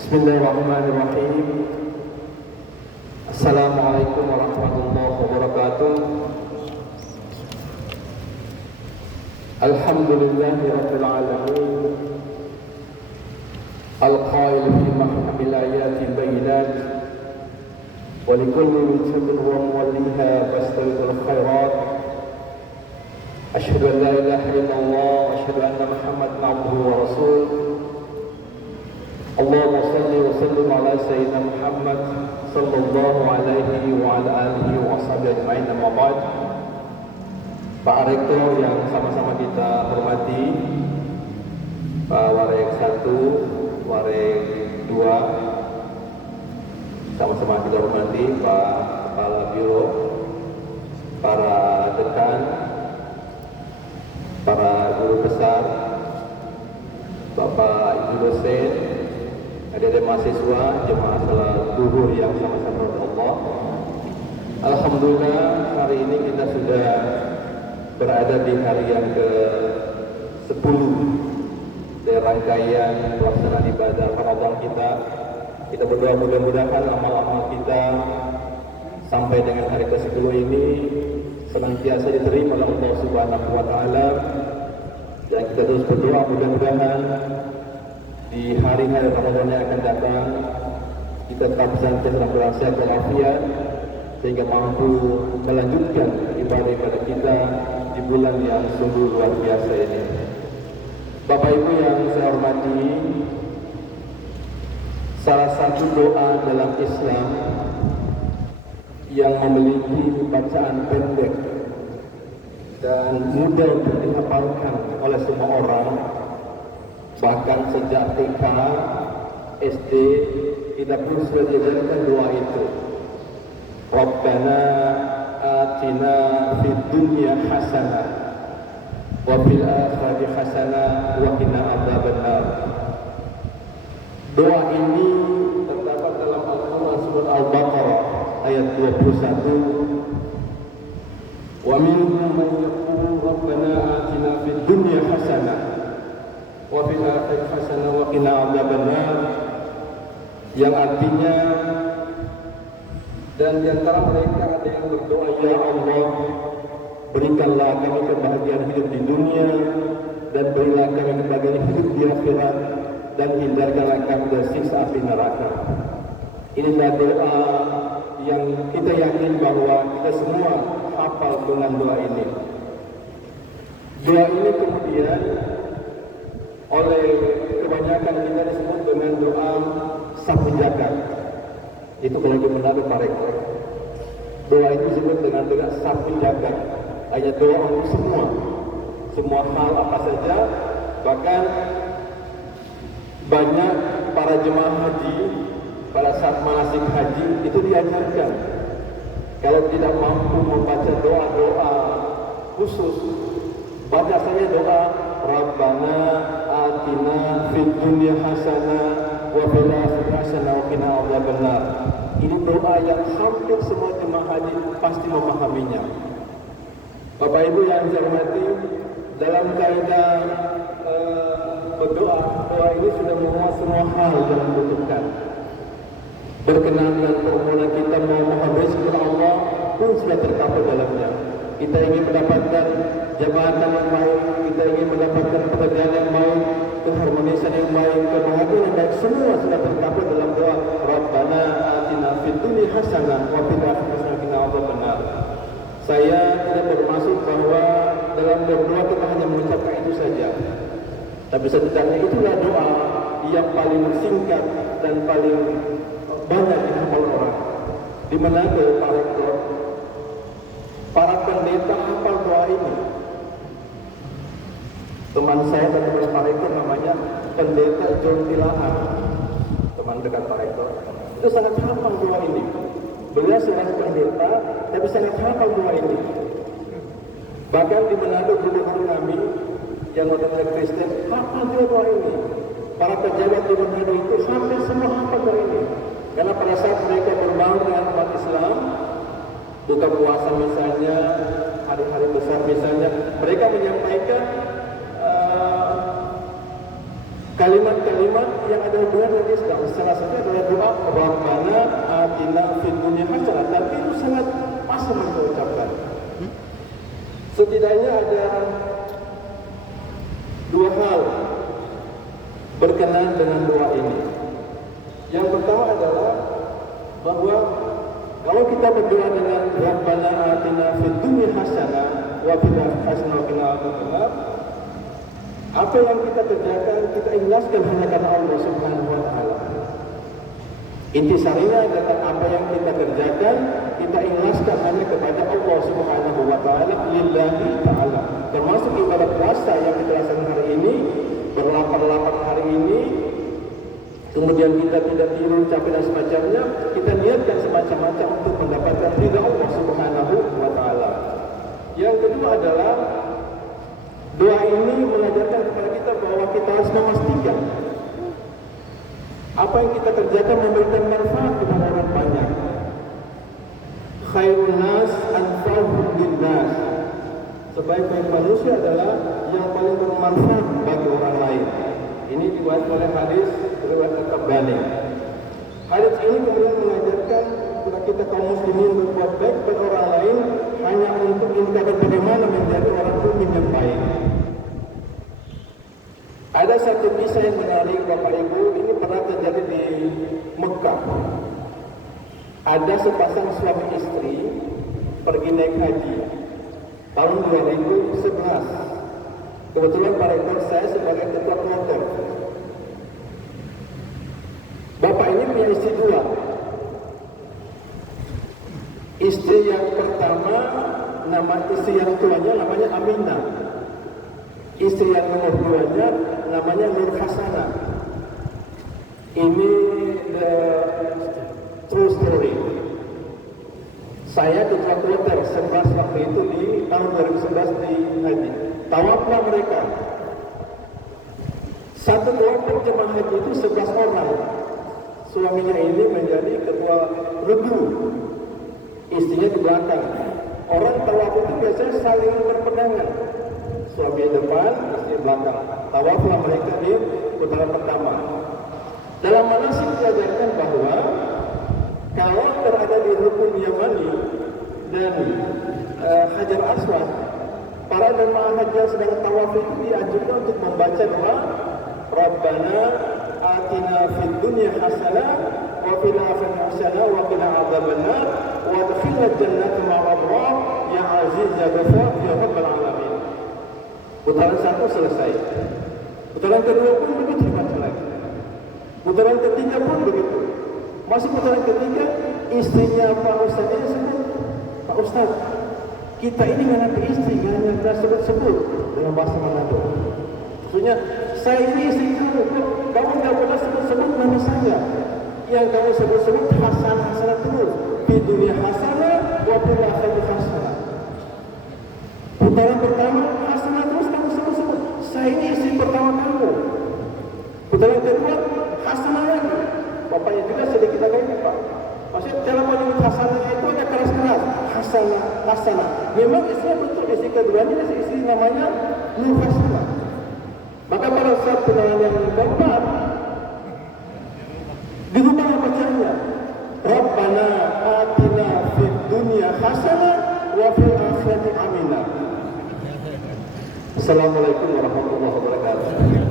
Bismillahirrahmanirrahim. Assalamualaikum warahmatullahi wabarakatuh. Alhamdulillahi rabbil alamin. Al-qail fi mahkamil ayatin bayinat. Wa likulli wajhatin huwa muwalliha fastabiqul khairat. Asyhadu an la ilaha illallah wa asyhadu anna Muhammadan abduhu wa rasuluh. Allahumma salli wa sallim ala sayyidina Muhammad sallallahu alaihi wa ala alihi wa sahbihi ajma'in. Amma ba'd. Pak Rektor yang sama-sama kita hormati, Pak Warek 1, Warek 2, sama-sama kita hormati Pak Kepala Biro, para dekan, para guru besar, Bapak Ibu dosen, adik-adik mahasiswa, jemaah salat zuhur yang sama-sama Allah. Alhamdulillah hari ini kita sudah berada di hari yang ke-10 dari rangkaian pelaksanaan ibadah Ramadan kita. Kita berdoa mudah-mudahan amal-amal kita sampai dengan hari ke-10 ini senantiasa diterima oleh Allah Subhanahu wa taala. Dan kita terus berdoa mudah-mudahan di hari-hari Ramadan yang akan datang kita tetap senantiasa dalam sehat walafiat sehingga mampu melanjutkan ibadah-ibadah kita di bulan yang sungguh luar biasa ini. Bapak Ibu yang saya hormati, salah satu doa dalam Islam yang memiliki bacaan pendek dan mudah untuk dihafalkan oleh semua orang, bahkan sejak TK, SD, kita pun sudah diajarkan doa itu. Rabbana atina fid dunya hasanah wa fil akhirati hasanah wa qina adzabannar. Doa ini terdapat dalam Al-Quran surat Al-Baqarah ayat 21. Wa minhum man yaqulu rabbana atina fid dunya hasanah wa fil akhirati hasanah wa qina adzabannar, yang artinya, dan di antara mereka ada yang berdoa, ya Allah, berikanlah kami kebahagiaan hidup di dunia dan berilah kami kebahagiaan hidup di akhirat dan hindarkanlah kami dari siksa api neraka. Inilah doa yang kita yakin bahwa kita semua hafal dengan doa ini. Doa ini kemudian oleh kebanyakan kita disebut dengan doa sapu jagat. Itu kalau di Manado Pak Rektor. Doa itu disebut dengan doa sapu jagat. Hanya doa untuk semua hal apa saja. Bahkan banyak para jemaah haji pada saat manasik haji itu diajarkan, kalau tidak mampu membaca doa-doa khusus, baca saja doa Rabbana atina fid dunya hasanah wa fil akhirati hasanah wa qina adzabannar. Ini doa yang hampir semua jemaah haji pasti memahaminya. Bapak Ibu yang saya hormati, dalam kaidah berdoa, doa ini sudah memuat semua hal yang dibutuhkan. Berkenaan dengan permohonan kita memohon rezeki Allah pun sudah terkabul dalamnya. Kita ingin mendapatkan jabatan yang baik, kita ingin mendapatkan pekerjaan yang baik, keharmonisan yang baik, kebahagiaan yang baik, semua sudah terkabul dalam doa Rabbana atina fid dunya hasanah wa fil akhirati hasanah wa qina adzabannar. Saya tidak bermaksud bahwa dalam berdoa kita hanya mengucapkan itu saja, tapi setidaknya itulah doa yang paling singkat dan paling banyak dihafal orang. Di mana Pak Rektor, para pendeta hafal doa ini. Teman saya dari Pak Rektor namanya Pendeta John Tilahan, teman dekat Pak Rektor, itu sangat hafal doa ini. Beliau seorang pendeta, tapi sangat hafal doa ini. Bahkan di Manado guru-guru kami yang notabene Kristen hafal doa ini. Para pejabat di Manado itu hampir semua hafal doa ini. Karena pada saat mereka berbaur dengan umat Islam, buka puasa misalnya, hari-hari besar misalnya, mereka menyampaikan kalimat-kalimat yang ada hubungan dengan Islam. Salah satunya adalah doa Rabbana atina fid dunya hasanah. Tapi itu sangat pas kita ucapkan. Setidaknya ada dua hal berkenaan dengan doa ini. Yang pertama adalah bahwa kalau kita berdoa dengan Rabbana atina fid dunya hasanah wa fil akhirati hasanah wa qina adzabannar, apa yang kita kerjakan kita ikhlaskan hanya karena Allah Subhanahu wa taala. Intisarinya adalah apa yang kita kerjakan kita ikhlaskan hanya kepada Allah Subhanahu wa taala, lillahi taala. Termasuk ibadah puasa yang kita laksanakan hari ini, berlapar-lapar hari ini, kemudian kita tidak tidur capek dan semacamnya, kita niatkan semacam-macam untuk mendapatkan ridha Allah Subhanahu wa taala. Yang kedua adalah doa ini mengajarkan kepada kita bahwa kita harus memastikan apa yang kita kerjakan memberikan manfaat kepada orang banyak. Khairun nas anfa'uhum linnas. Sebaik-baik manusia adalah yang paling bermanfaat bagi orang lain. Ini dibuat oleh hadis riwayat At-Tabrani. Hadis ini kemudian mengajarkan kepada kita kaum muslimin berbuat baik kepada orang lain hanya untuk indikator bagaimana menjadi orang mukmin yang baik. Ada satu kisah yang menarik Bapak Ibu, ini pernah terjadi di Mekah. Ada sepasang suami istri pergi naik haji tahun 2011. Kebetulan pada itu saya sebagai ketua kloter. Bapak ini punya istri dua. Istri yang pertama, istri yang tuanya namanya Aminah. Istri yang nomor duanya namanya Nur Hasanah. Ini the true story. Saya ketua kloter 11 waktu itu di tahun 2011 di haji. Tawaflah mereka. Satu kelompok jemaah haji itu 11 orang. Suaminya ini menjadi ketua regu, istrinya di belakang. Orang tawaf itu biasanya saling berpegangan. Suami depan, istri belakang. Tawaflah mereka di putaran pertama. Dalam manasik diajarkan bahwa kalau berada di rukun Yamani dan Hajar Aswad, para jemaah haji yang sedang tawaf itu diajarkan untuk membaca doa Rabbana atina fid dunya hasanah wa fil akhirati hasanah wa qina adzabannar wa adkhilna jannata ma'al abrar ya aziz ya ghafar ya rabbal alamin. Putaran satu selesai. Putaran kedua pun begitu dibaca lagi. Putaran ketiga pun begitu. Masih putaran ketiga, istrinya Pak Ustaznya sebut, Pak Ustaz, kita ini nggak nanti istri, nggak sebut-sebut dalam bahasa Manado. Maksudnya, saya ini istri kamu nggak pernah sebut-sebut nama saya. Yang kamu sebut-sebut hasanah terus. Di dunia hasanah, wa fil akhirati hasanah. Putaran pertama hasanah terus kamu sebut-sebut. Saya ini istri pertama kamu. Putaran kedua hasanah lagi. Bapaknya juga sedikit agak ini Pak. Maksudnya dalam menyebut hasanah itu ada keras-keras. Hasanah, hasanah. Memang istrinya betul, istri keduanya istri namanya Nur Hasanah. Maka pada saat kenalan yang keempat, dirubah bacanya. Rabbana atina fid dunya hasanah wa fil akhirati aminah. Assalamualaikum warahmatullahi wabarakatuh.